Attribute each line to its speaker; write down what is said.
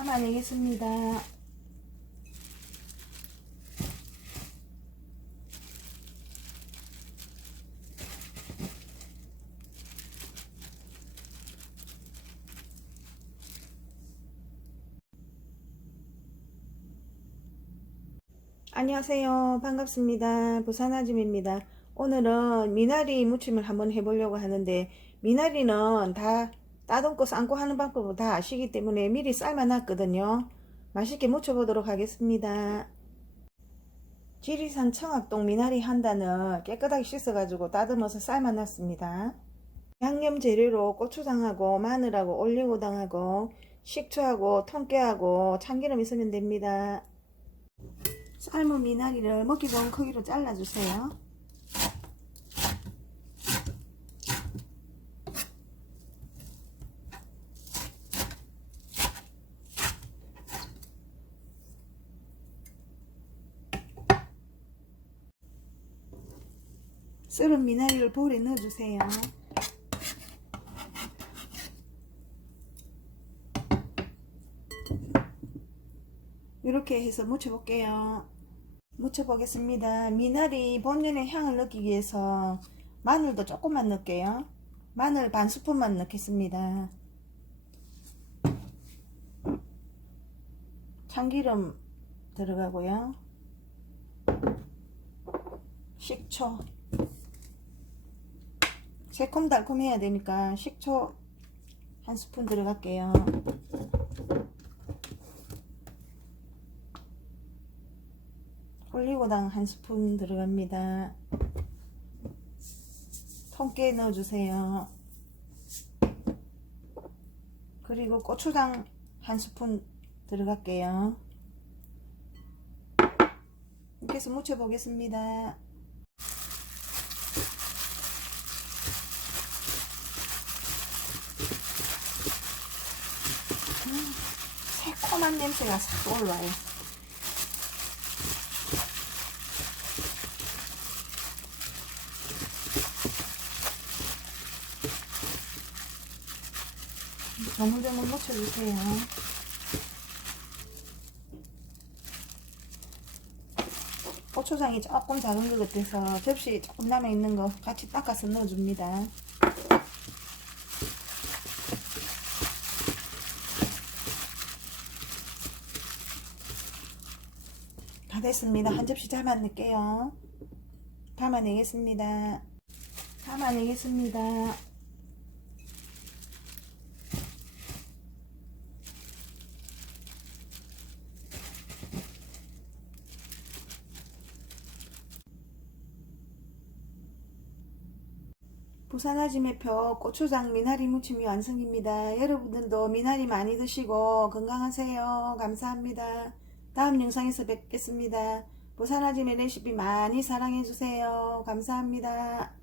Speaker 1: 담아내겠습니다. 안녕하세요. 반갑습니다. 부산 아줌입니다. 오늘은 미나리 무침을 한번 해보려고 하는데 미나리는 다 따듬고 삶고 하는 방법을 다 아시기 때문에 미리 삶아놨거든요. 맛있게 무쳐보도록 하겠습니다. 지리산 청학동 미나리 한 단을 깨끗하게 씻어가지고 따듬어서 삶아놨습니다. 양념 재료로 고추장하고 마늘하고 올리고당하고 식초하고 통깨하고 참기름 있으면 됩니다. 삶은 미나리를 먹기 좋은 크기로 잘라주세요. 썰은 미나리를 볼에 넣어주세요. 이렇게 해서 무쳐볼게요. 무쳐보겠습니다. 미나리 본연의 향을 넣기 위해서 마늘도 조금만 넣을게요. 마늘 반 스푼만 넣겠습니다. 참기름 들어가고요. 식초. 새콤달콤 해야 되니까 식초 한 스푼 들어갈게요. 올리고당 한 스푼 들어갑니다. 통깨 넣어주세요. 그리고 고추장 한 스푼 들어갈게요. 이렇게 해서 무쳐보겠습니다. 음, 새콤한 냄새가 싹 올라와요. 조물조물 묻혀주세요. 고추장이 조금 작은 것 같아서 접시 조금 남아있는 거 같이 닦아서 넣어줍니다. 다 됐습니다. 한 접시 담아낼게요. 담아내겠습니다. 담아내겠습니다. 부산 아지매표 고추장 미나리 무침이 완성입니다. 여러분들도 미나리 많이 드시고 건강하세요. 감사합니다. 다음 영상에서 뵙겠습니다. 아지매 레시피 많이 사랑해주세요. 감사합니다.